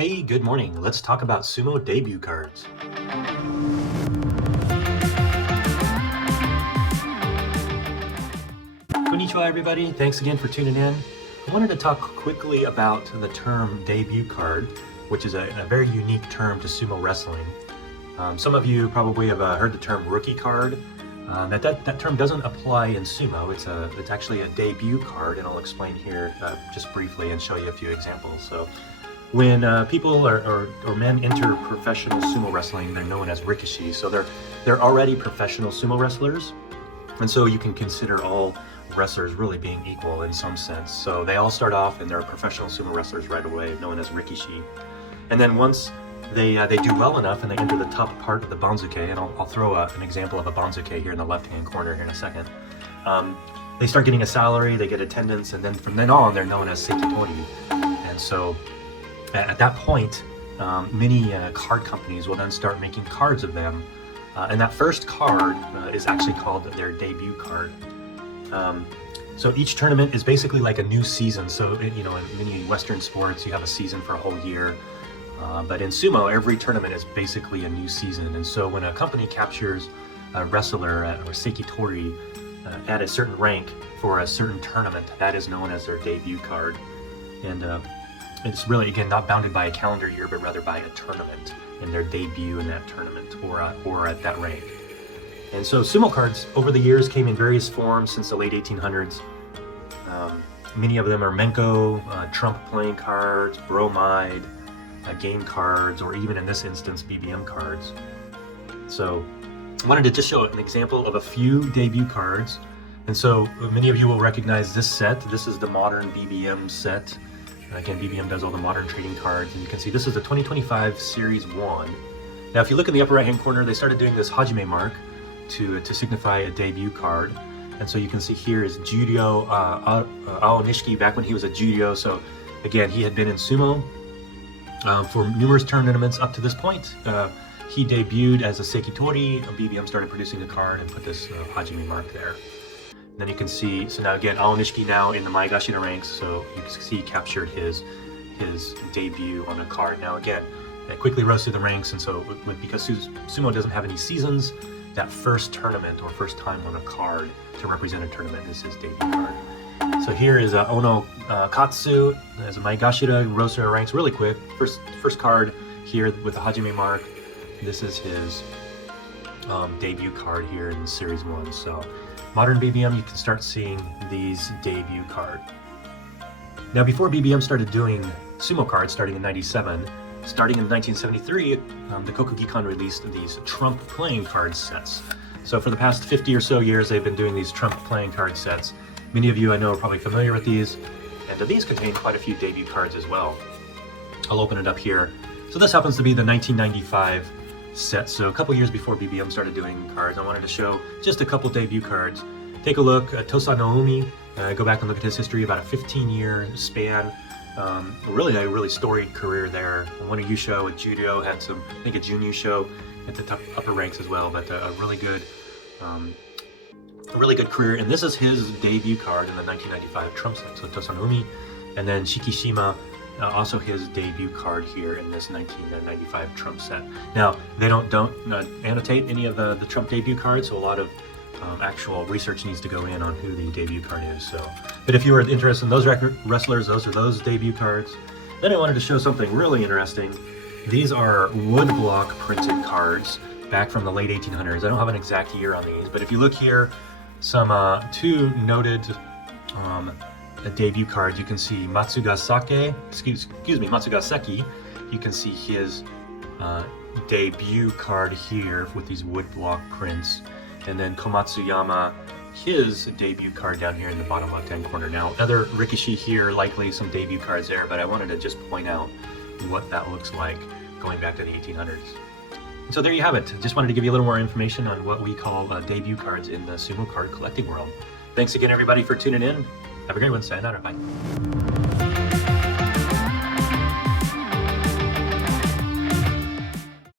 Hey, good morning. Let's talk about Sumo debut cards. Konnichiwa, everybody. Thanks again for tuning in. I wanted to talk quickly about the term debut card, which is a very unique term to sumo wrestling. Some of you probably have heard the term rookie card. That term doesn't apply in sumo. It's actually a debut card, and I'll explain here just briefly and show you a few examples. So, when people or men enter professional sumo wrestling, they're known as rikishi. So they're already professional sumo wrestlers, and so you can consider all wrestlers really being equal in some sense. So they all start off and they're professional sumo wrestlers right away, known as rikishi. And then once they do well enough and they enter the top part of the banzuke, and I'll throw an example of a banzuke here in the left-hand corner here in a second. They start getting a salary, they get attendance, and then from then on they're known as sekitori. And so at that point, many card companies will then start making cards of them, and that first card is actually called their debut card. So each tournament is basically like a new season. So in many Western sports, you have a season for a whole year. But in sumo, every tournament is basically a new season. And so when a company captures a wrestler or sekitori at a certain rank for a certain tournament, that is known as their debut card. And it's really, again, not bounded by a calendar year, but rather by a tournament and their debut in that tournament or at that rank. And so sumo cards over the years came in various forms since the late 1800s. Many of them are menko, trump playing cards, bromide, game cards, or even in this instance, BBM cards. So I wanted to just show an example of a few debut cards. And so many of you will recognize this set. This is the modern BBM set. Again, BBM does all the modern trading cards, and you can see this is the 2025 Series 1. Now, if you look in the upper right-hand corner, they started doing this hajime mark to signify a debut card. And so you can see here is Judo Aonishiki back when he was a Judo. So again, he had been in sumo for numerous tournaments up to this point. He debuted as a sekitori. BBM started producing a card and put this hajime mark there. And then you can see, so now again, Aonishiki now in the Maegashira ranks, so you can see he captured his debut on a card. Now again, it quickly rose through the ranks, and so because sumo doesn't have any seasons, that first tournament or first time on a card to represent a tournament is his debut card. So here is Ono Katsu as a Maegashira, rose through the ranks really quick. First card here with the hajime mark. This is his debut card here in Series 1. So modern BBM, you can start seeing these debut cards. Now before BBM started doing sumo cards starting in 97, starting in 1973, the Kokugikan released these trump playing card sets. So for the past 50 or so years, they've been doing these trump playing card sets. Many of you I know are probably familiar with these, and these contain quite a few debut cards as well. I'll open it up here. So this happens to be the 1995 set. So a couple years before BBM started doing cards, I wanted to show just a couple debut cards. Take a look at Tosa Naomi. Go back and look at his history, about a 15-year span. Really a really storied career there. Won a Yusho, a Judo, had some, I think a Jun show at the upper ranks as well, but a really good career. And this is his debut card in the 1995 trump set. So Tosanumi, and then Shikishima, also his debut card here in this 1995 trump set. Now they don't annotate any of the trump debut cards, so a lot of actual research needs to go in on who the debut card is. So, but if you were interested in those wrestlers, those are those debut cards. Then I wanted to show something really interesting. These are woodblock printed cards back from the late 1800s. I don't have an exact year on these, but if you look here, some two noted debut cards. You can see Matsugaseki. You can see his debut card here with these woodblock prints. And then Komatsuyama, his debut card down here in the bottom left-hand corner. Now, other rikishi here, likely some debut cards there, but I wanted to just point out what that looks like going back to the 1800s. And so there you have it. Just wanted to give you a little more information on what we call debut cards in the sumo card collecting world. Thanks again, everybody, for tuning in. Have a great one. Sayonara. Bye.